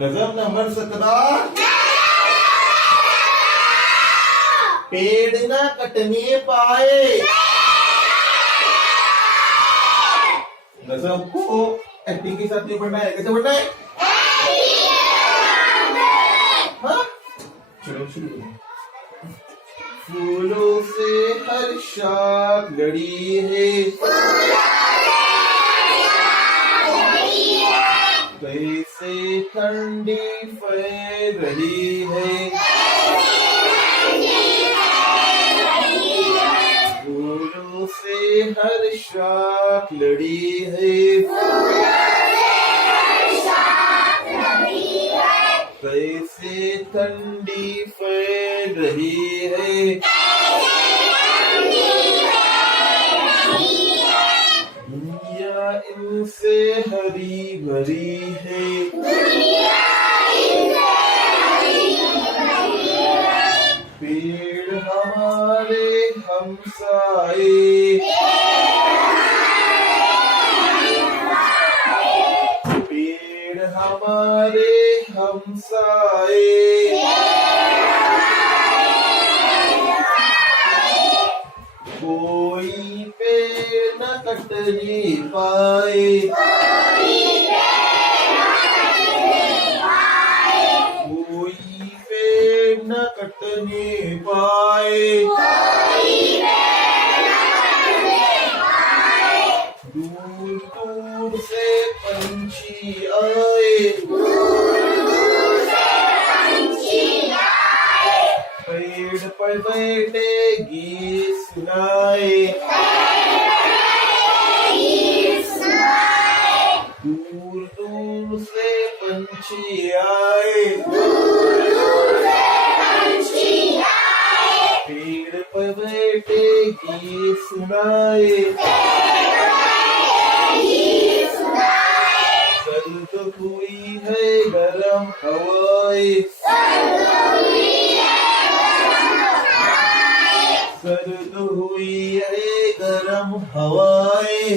गजब न मर सकदा, पेड़ न कटने पाए। गजब को एक्टिंग के साथ नहीं पढ़ना है, कैसे पढ़ना है? हाँ? चलो शुरू करो। फूलों से हर शाख लड़ी है, कैसे ठंडी फैल रही है, फूलों से हर शाख लड़ी है, कैसे ठंडी फैल रही है, दुनिया इनसे हरी भरी है, पेड़ हमारे हमसाए, पेड़ हमारे हमसाए, कोई पेड़ न कटने पाए, कोई पेड़ न कटने पाए, दूर दूर से पंछी आए, पेड़ पर बैठे गीत सुनाए, दूर दूर से पंछी आए, पेड़ पर बैठे गीत सुनाए, सर्द हुई है गरम हवाएं, सर्द हुई है गरम हवाएं,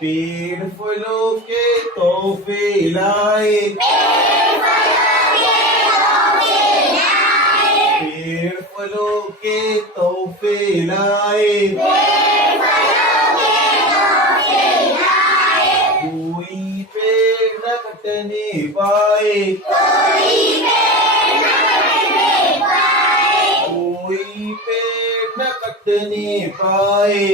पेड़ फलों के तोहफे लाए, पेड़ फलों के तोहफे लाए, कोई पेड़ न कटने पाए, कोई पेड़ न कटने पाए,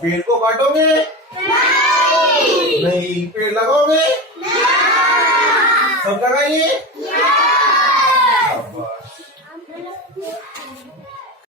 पेड़ को काटोगे नहीं, पेड़ लगाओगे सब लगाइए।